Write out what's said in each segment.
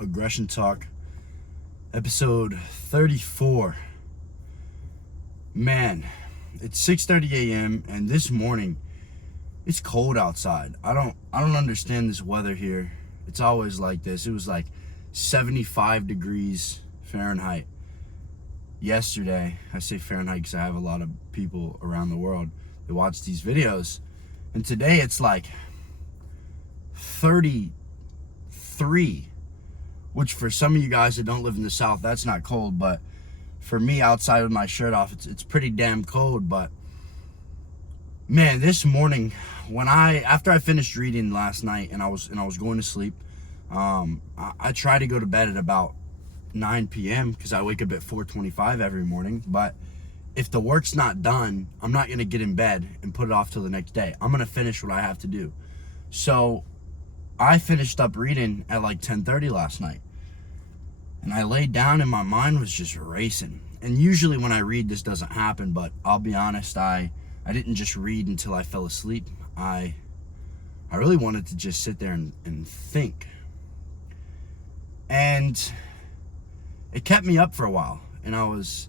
Aggression Talk, episode 34. Man, it's 6:30 a.m. and this morning it's cold outside. I don't understand this weather here. It's always like this. It was like 75 degrees Fahrenheit yesterday. I say Fahrenheit because I have a lot of people around the world that watch these videos. And today it's like 33, which for some of you guys that don't live in the South, that's not cold. But for me, outside with my shirt off, it's pretty damn cold. But man, this morning, after I finished reading last night and I was going to sleep, I try to go to bed at about 9 p.m. because I wake up at 4:25 every morning. But if the work's not done, I'm not gonna get in bed and put it off till the next day. I'm gonna finish what I have to do. So I finished up reading at like 10:30 last night, and I laid down and my mind was just racing. And usually when I read, this doesn't happen, but I'll be honest, I didn't just read until I fell asleep. I really wanted to just sit there and think. And it kept me up for a while. And I was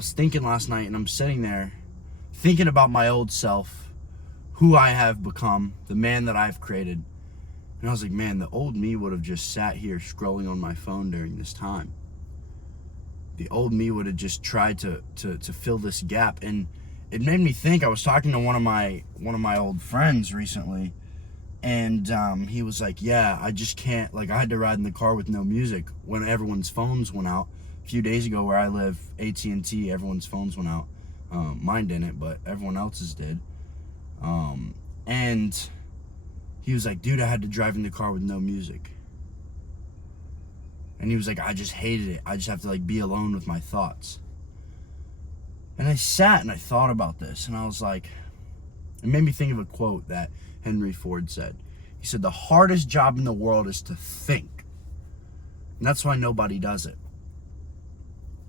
thinking last night, and I'm sitting there thinking about my old self, who I have become, the man that I've created. And I was like, man, the old me would have just sat here scrolling on my phone during this time. The old me would have just tried to fill this gap. And it made me think. I was talking to one of my old friends recently, and he was like, yeah, I just can't, like, I had to ride in the car with no music when everyone's phones went out. A few days ago where I live, AT&T, everyone's phones went out. Mine didn't, but everyone else's did. And he was like, dude, I had to drive in the car with no music. And he was like, I just hated it. I just have to like be alone with my thoughts. And I sat and I thought about this, and I was like, it made me think of a quote that Henry Ford said. He said, the hardest job in the world is to think. And that's why nobody does it.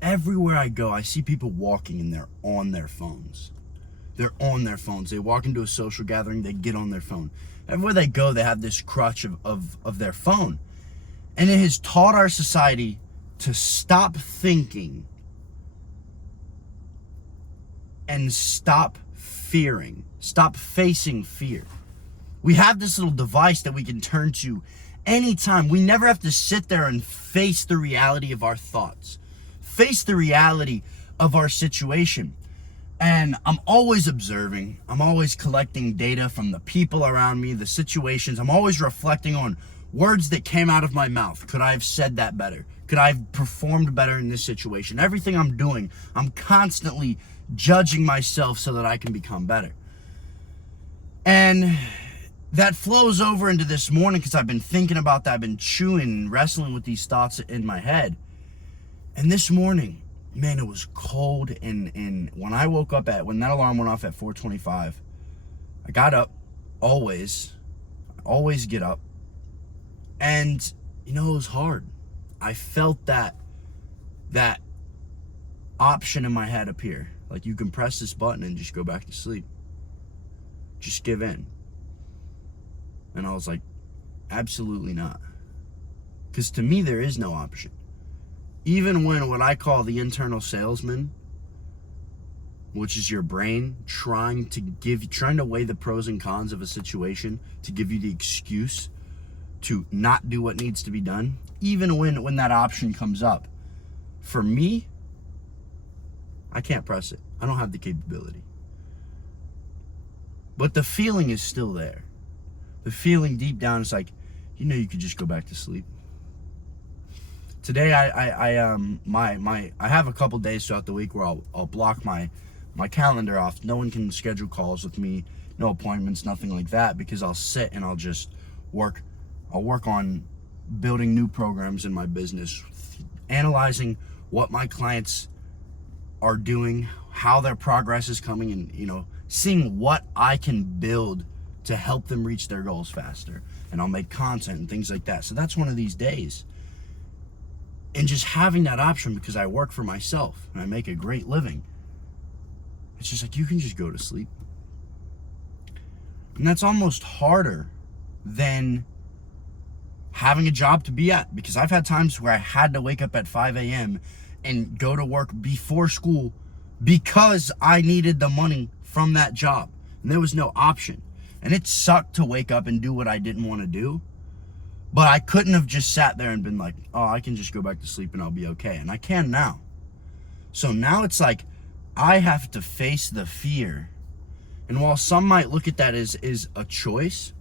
Everywhere I go, I see people walking and they're on their phones. They're on their phones. They walk into a social gathering, they get on their phone. Everywhere they go, they have this crutch of their phone. And it has taught our society to stop thinking and stop fearing, stop facing fear. We have this little device that we can turn to anytime. We never have to sit there and face the reality of our thoughts, face the reality of our situation. And I'm always observing. I'm always collecting data from the people around me, the situations. I'm always reflecting on words that came out of my mouth. Could I have said that better? Could I have performed better in this situation? Everything I'm doing, I'm constantly judging myself so that I can become better. And that flows over into this morning because I've been thinking about that. I've been chewing and wrestling with these thoughts in my head. And this morning, man, it was cold. And when I woke up when that alarm went off at 4:25, I got up, always get up. And, you know, it was hard. I felt that option in my head appear. Like, you can press this button and just go back to sleep. Just give in. And I was like, absolutely not. Because to me, there is no option. Even when what I call the internal salesman, which is your brain trying to weigh the pros and cons of a situation to give you the excuse to not do what needs to be done, even when that option comes up, for me, I can't press it. I don't have the capability. But the feeling is still there. The feeling deep down is like, you know, you could just go back to sleep. Today, I have a couple days throughout the week where I'll block my calendar off. No one can schedule calls with me, no appointments, nothing like that, because I'll sit and I'll just work. I'll work on building new programs in my business, analyzing what my clients are doing, how their progress is coming, and, you know, seeing what I can build to help them reach their goals faster. And I'll make content and things like that. So that's one of these days. And just having that option, because I work for myself and I make a great living, it's just like, you can just go to sleep. And that's almost harder than having a job to be at, because I've had times where I had to wake up at 5 a.m. and go to work before school because I needed the money from that job. And there was no option. And it sucked to wake up and do what I didn't want to do. But I couldn't have just sat there and been like, oh, I can just go back to sleep and I'll be okay. And I can now. So now it's like, I have to face the fear. And while some might look at that as a choice,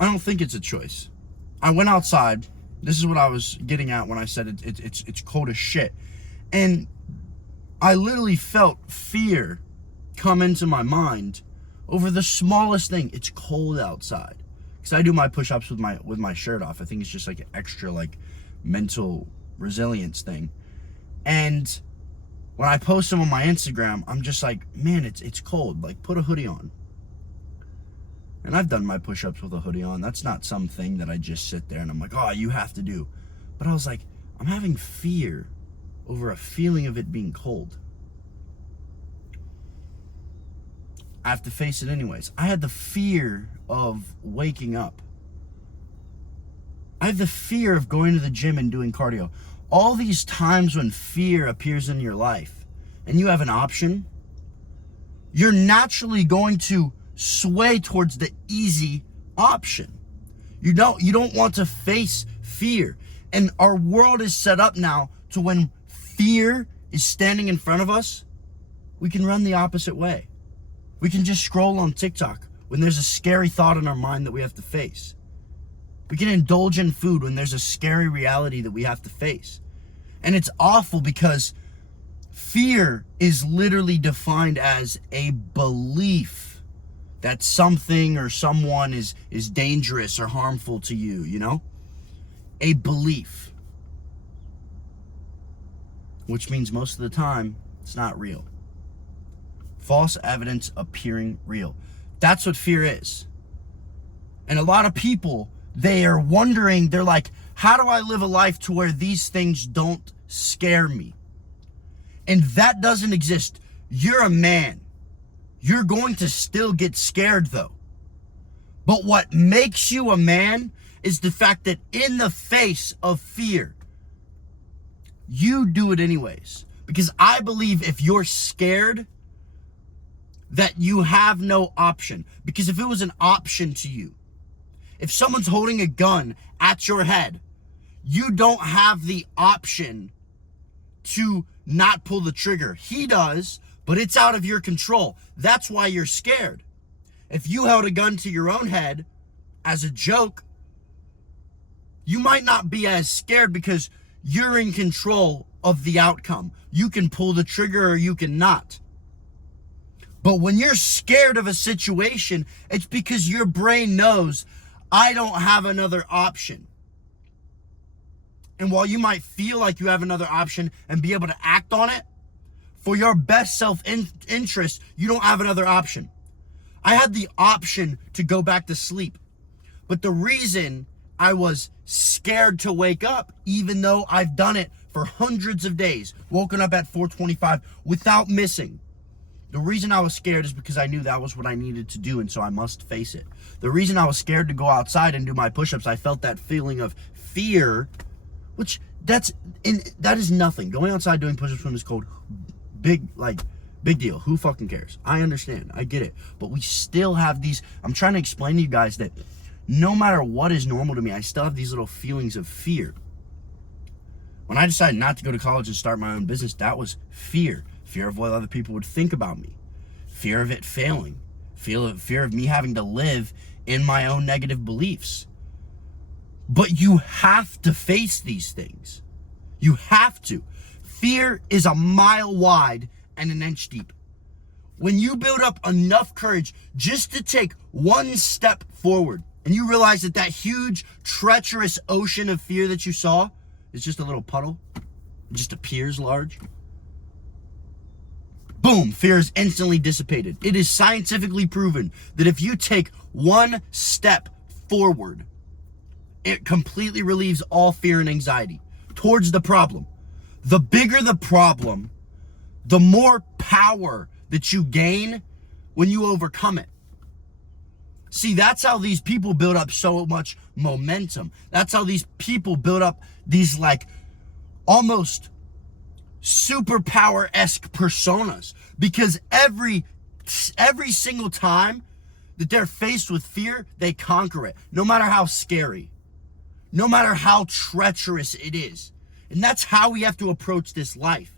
I don't think it's a choice. I went outside. This is what I was getting at when I said it's cold as shit. And I literally felt fear come into my mind over the smallest thing. It's cold outside. Because I do my push-ups with my shirt off. I think it's just like an extra like mental resilience thing. And when I post them on my Instagram, I'm just like, man, it's cold. Like, put a hoodie on. And I've done my push-ups with a hoodie on. That's not something that I just sit there and I'm like, oh, you have to do. But I was like, I'm having fear over a feeling of it being cold. I have to face it anyways. I had the fear of waking up. I have the fear of going to the gym and doing cardio. All these times when fear appears in your life and you have an option, you're naturally going to sway towards the easy option. You don't want to face fear. And our world is set up now to when fear is standing in front of us, we can run the opposite way. We can just scroll on TikTok when there's a scary thought in our mind that we have to face. We can indulge in food when there's a scary reality that we have to face. And it's awful because fear is literally defined as a belief that something or someone is dangerous or harmful to you, you know? A belief. Which means most of the time, it's not real. False evidence appearing real. That's what fear is. And a lot of people, they are wondering, they're like, how do I live a life to where these things don't scare me? And that doesn't exist. You're a man. You're going to still get scared though. But what makes you a man is the fact that in the face of fear, you do it anyways. Because I believe if you're scared, that you have no option. Because if it was an option to you, if someone's holding a gun at your head, you don't have the option to not pull the trigger. He does, but it's out of your control. That's why you're scared. If you held a gun to your own head as a joke, you might not be as scared because you're in control of the outcome. You can pull the trigger or you can not. But when you're scared of a situation, it's because your brain knows, I don't have another option. And while you might feel like you have another option and be able to act on it, for your best self-interest, you don't have another option. I had the option to go back to sleep. But the reason I was scared to wake up, even though I've done it for hundreds of days, woken up at 4:25 without missing, the reason I was scared is because I knew that was what I needed to do, and so I must face it. The reason I was scared to go outside and do my push-ups, I felt that feeling of fear, which that is nothing. Going outside doing push-ups when it's cold, big deal. Who fucking cares? I understand. I get it. But we still have these, I'm trying to explain to you guys that no matter what is normal to me, I still have these little feelings of fear. When I decided not to go to college and start my own business, that was fear. Fear of what other people would think about me. Fear of it failing. Fear of me having to live in my own negative beliefs. But you have to face these things. You have to. Fear is a mile wide and an inch deep. When you build up enough courage just to take one step forward, and you realize that huge, treacherous ocean of fear that you saw is just a little puddle, it just appears large. Boom, fear is instantly dissipated. It is scientifically proven that if you take one step forward, it completely relieves all fear and anxiety towards the problem. The bigger the problem, the more power that you gain when you overcome it. See, that's how these people build up so much momentum. That's how these people build up these like almost superpower-esque personas. Because every single time that they're faced with fear, they conquer it. No matter how scary. No matter how treacherous it is. And that's how we have to approach this life.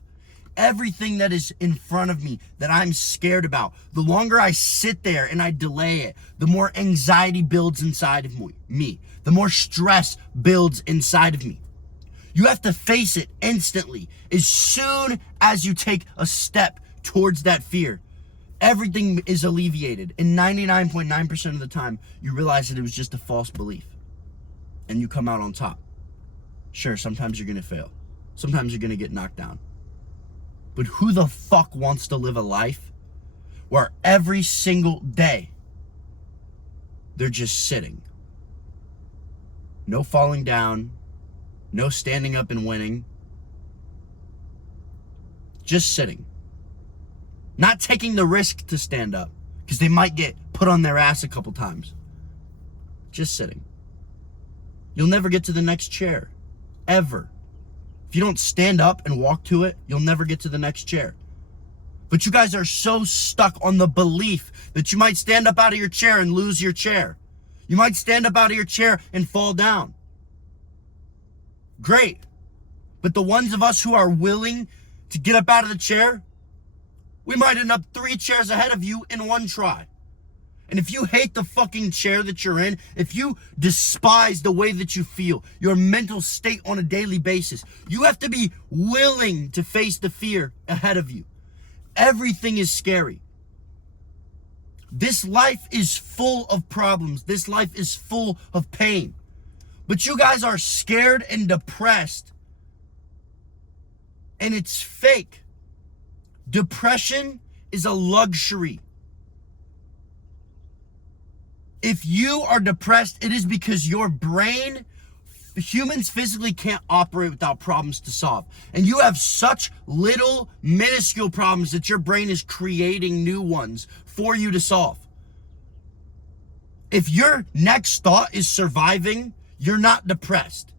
Everything that is in front of me that I'm scared about, the longer I sit there and I delay it, the more anxiety builds inside of me. The more stress builds inside of me. You have to face it instantly. As soon as you take a step towards that fear, everything is alleviated. And 99.9% of the time, you realize that it was just a false belief. And you come out on top. Sure, sometimes you're going to fail. Sometimes you're going to get knocked down. But who the fuck wants to live a life where every single day they're just sitting? No falling down, no standing up and winning. Just sitting. Not taking the risk to stand up because they might get put on their ass a couple times. Just sitting. You'll never get to the next chair. Ever. If you don't stand up and walk to it, you'll never get to the next chair. But you guys are so stuck on the belief that you might stand up out of your chair and lose your chair. You might stand up out of your chair and fall down. Great. But the ones of us who are willing to get up out of the chair, we might end up 3 chairs ahead of you in one try. And if you hate the fucking chair that you're in, if you despise the way that you feel, your mental state on a daily basis, you have to be willing to face the fear ahead of you. Everything is scary. This life is full of problems. This life is full of pain. But you guys are scared and depressed. And it's fake. Depression is a luxury. If you are depressed, it is because your brain, humans physically can't operate without problems to solve. And you have such little, minuscule problems that your brain is creating new ones for you to solve. If your next thought is surviving, you're not depressed.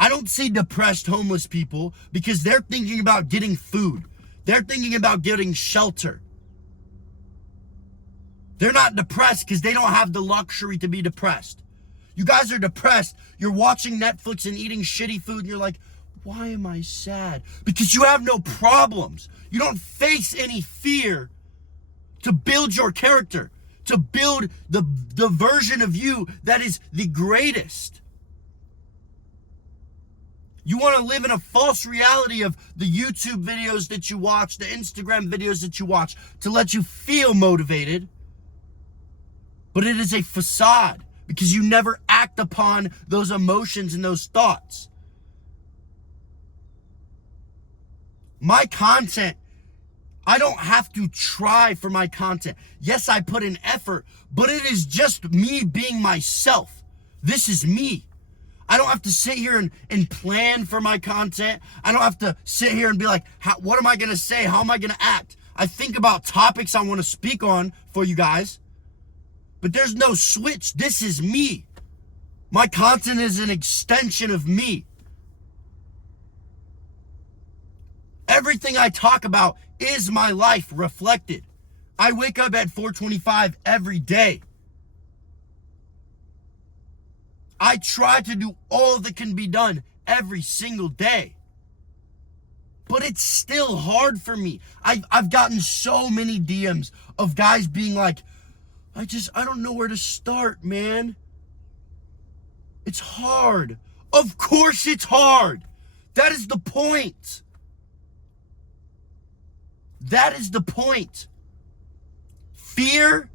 I don't see depressed homeless people because they're thinking about getting food. They're thinking about getting shelter. They're not depressed because they don't have the luxury to be depressed. You guys are depressed. You're watching Netflix and eating shitty food and you're like, why am I sad? Because you have no problems. You don't face any fear to build your character, to build the version of you that is the greatest. You want to live in a false reality of the YouTube videos that you watch, the Instagram videos that you watch to let you feel motivated. But it is a facade because you never act upon those emotions and those thoughts. My content, I don't have to try for my content. Yes, I put in effort, but it is just me being myself. This is me. I don't have to sit here and plan for my content. I don't have to sit here and be like, what am I going to say? How am I going to act? I think about topics I want to speak on for you guys. But there's no switch. This is me. My content is an extension of me. Everything I talk about is my life reflected. I wake up at 4:25 every day. I try to do all that can be done every single day. But it's still hard for me. I've gotten so many DMs of guys being like, I don't know where to start, man. It's hard. Of course it's hard. That is the point. That is the point. Fear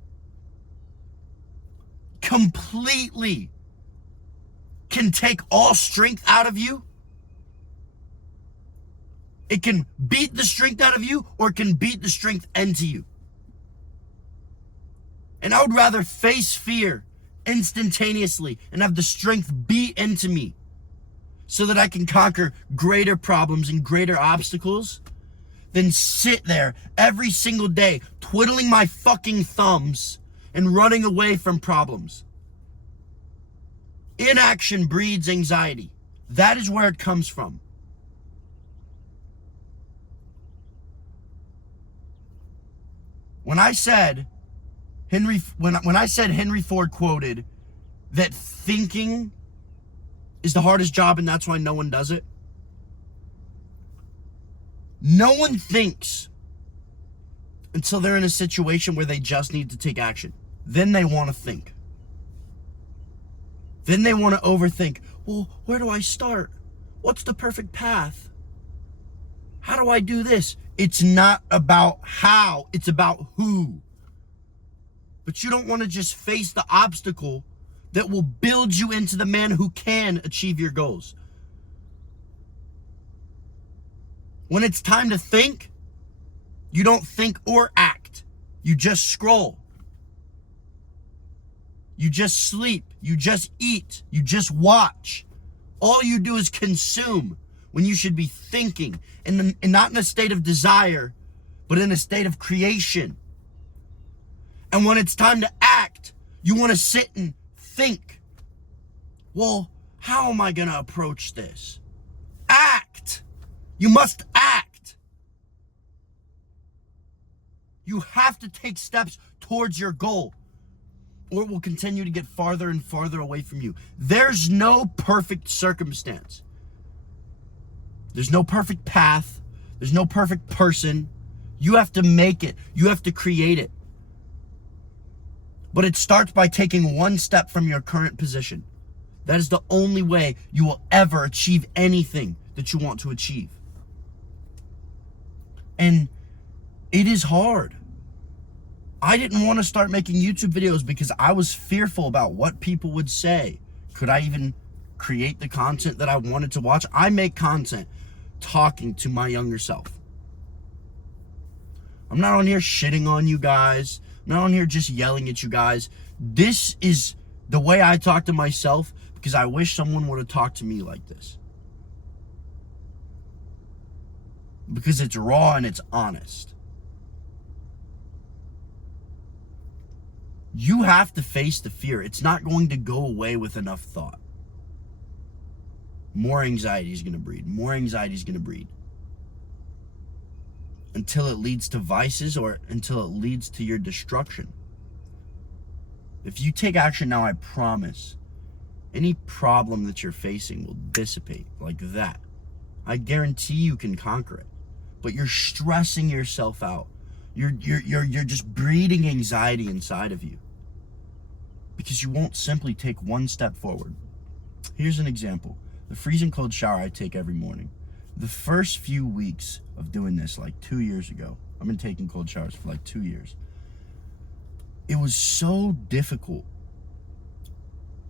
completely can take all strength out of you. It can beat the strength out of you, or it can beat the strength into you. And I would rather face fear instantaneously and have the strength beat into me so that I can conquer greater problems and greater obstacles than sit there every single day twiddling my fucking thumbs and running away from problems. Inaction breeds anxiety. That is where it comes from. When I said Henry Ford quoted that thinking is the hardest job and that's why no one does it. No one thinks until they're in a situation where they just need to take action. Then they want to think. Then they want to overthink. Well, where do I start? What's the perfect path? How do I do this? It's not about how, it's about who. But you don't want to just face the obstacle that will build you into the man who can achieve your goals. When it's time to think, you don't think or act. You just scroll. You just sleep. You just eat. You just watch. All you do is consume when you should be thinking, and not in a state of desire, but in a state of creation. And when it's time to act, you want to sit and think. Well, how am I going to approach this? Act. You must act. You have to take steps towards your goal, or it will continue to get farther and farther away from you. There's no perfect circumstance. There's no perfect path. There's no perfect person. You have to make it. You have to create it. But it starts by taking one step from your current position. That is the only way you will ever achieve anything that you want to achieve. And it is hard. I didn't want to start making YouTube videos because I was fearful about what people would say. Could I even create the content that I wanted to watch? I make content talking to my younger self. I'm not on here shitting on you guys. I'm not on here just yelling at you guys. This is the way I talk to myself because I wish someone would have talked to me like this. Because it's raw and it's honest. You have to face the fear. It's not going to go away with enough thought. More anxiety is going to breed. More anxiety is going to breed. Until it leads to vices or until it leads to your destruction. If you take action now, I promise, any problem that you're facing will dissipate like that. I guarantee you can conquer it. But you're stressing yourself out. You're just breeding anxiety inside of you. Because you won't simply take one step forward. Here's an example. The freezing cold shower I take every morning. The first few weeks of doing this, like 2 years ago, I've been taking cold showers for like 2 years. It was so difficult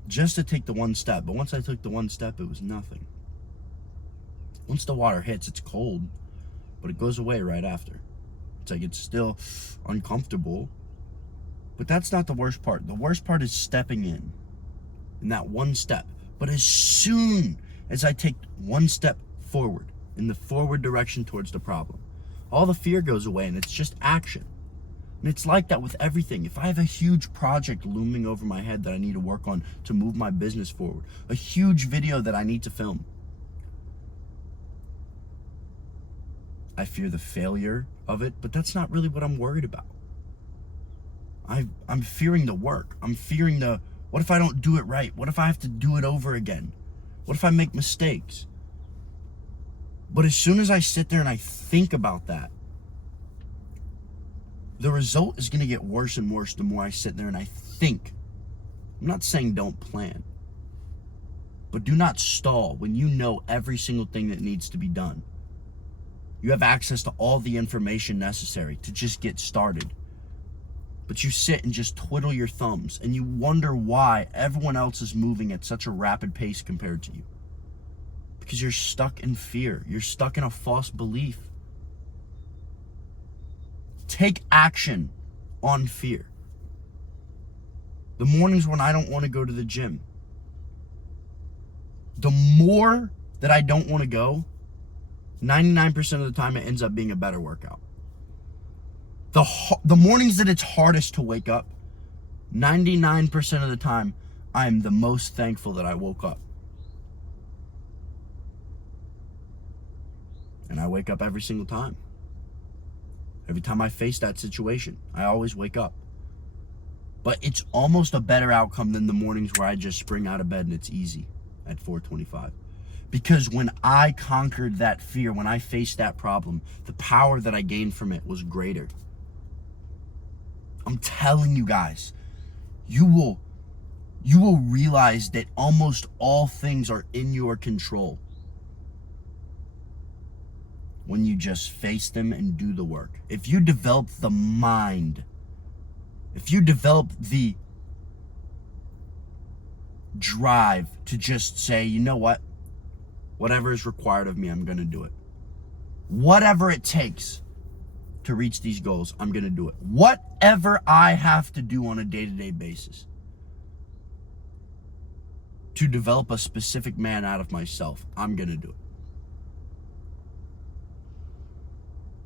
just to take the one step. But once I took the one step, it was nothing. Once the water hits, it's cold, but it goes away right after. It's like it's still uncomfortable. But that's not the worst part. The worst part is stepping in that one step. But as soon as I take one step forward, in the forward direction towards the problem, all the fear goes away and it's just action. And it's like that with everything. If I have a huge project looming over my head that I need to work on to move my business forward, a huge video that I need to film, I fear the failure of it, but that's not really what I'm worried about. I'm fearing the work. I'm fearing what if I don't do it right? What if I have to do it over again? What if I make mistakes? But as soon as I sit there and I think about that, the result is going to get worse and worse the more I sit there and I think. I'm not saying don't plan, but do not stall when you know every single thing that needs to be done. You have access to all the information necessary to just get started. But you sit and just twiddle your thumbs and you wonder why everyone else is moving at such a rapid pace compared to you. Because you're stuck in fear. You're stuck in a false belief. Take action on fear. The mornings when I don't want to go to the gym, the more that I don't want to go, 99% of the time it ends up being a better workout. The mornings that it's hardest to wake up, 99% of the time, I'm the most thankful that I woke up. And I wake up every single time. Every time I face that situation, I always wake up. But it's almost a better outcome than the mornings where I just spring out of bed and it's easy at 4:25. Because when I conquered that fear, when I faced that problem, the power that I gained from it was greater. I'm telling you guys, you will realize that almost all things are in your control when you just face them and do the work. If you develop the mind, if you develop the drive to just say, you know what? Whatever is required of me, I'm going to do it. Whatever it takes to reach these goals, I'm going to do it. Whatever I have to do on a day-to-day basis to develop a specific man out of myself, I'm going to do it.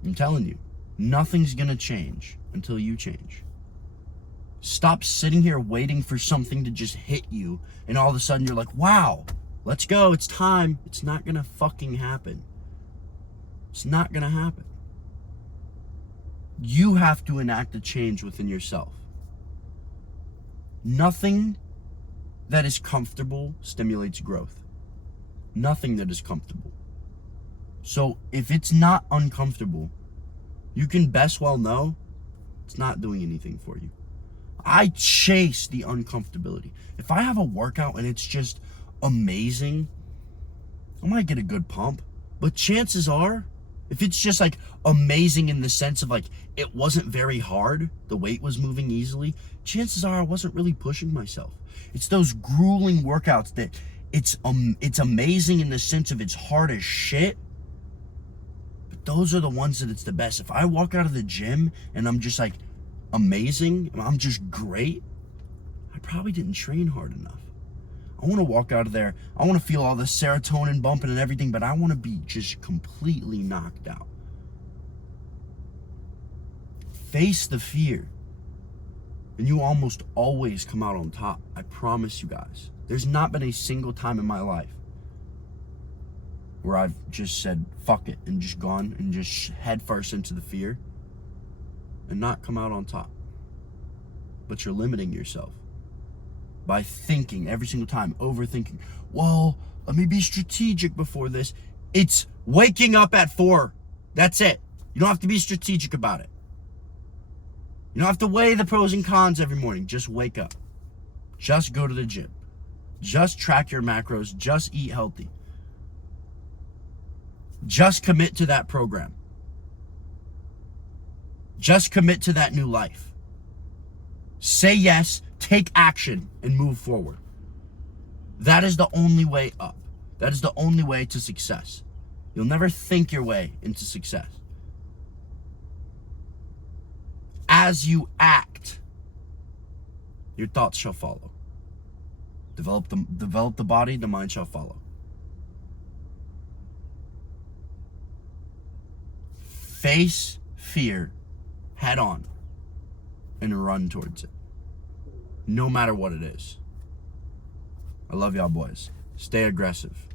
I'm telling you, nothing's going to change until you change. Stop sitting here waiting for something to just hit you, and all of a sudden you're like, wow, let's go, it's time. It's not going to fucking happen. It's not going to happen. You have to enact a change within yourself. Nothing that is comfortable stimulates growth. Nothing that is comfortable. So if it's not uncomfortable, you can best well know it's not doing anything for you. I chase the uncomfortability. If I have a workout and it's just amazing, I might get a good pump. But chances are, if it's just like amazing in the sense of like it wasn't very hard, the weight was moving easily, chances are I wasn't really pushing myself. It's those grueling workouts that it's amazing in the sense of it's hard as shit. But those are the ones that it's the best. If I walk out of the gym and I'm just like amazing, I'm just great, I probably didn't train hard enough. I want to walk out of there, I want to feel all the serotonin bumping and everything, but I want to be just completely knocked out. Face the fear, and you almost always come out on top. I promise you guys. There's not been a single time in my life where I've just said fuck it and just gone and just head first into the fear and not come out on top. But you're limiting yourself by thinking every single time, overthinking. Well, let me be strategic before this. It's waking up at 4. That's it. You don't have to be strategic about it. You don't have to weigh the pros and cons every morning. Just wake up. Just go to the gym. Just track your macros. Just eat healthy. Just commit to that program. Just commit to that new life. Say yes, take action, and move forward. That is the only way up. That is the only way to success. You'll never think your way into success. As you act, your thoughts shall follow. Develop the body, the mind shall follow. Face fear head on and run towards it, no matter what it is. I love y'all boys. Stay aggressive.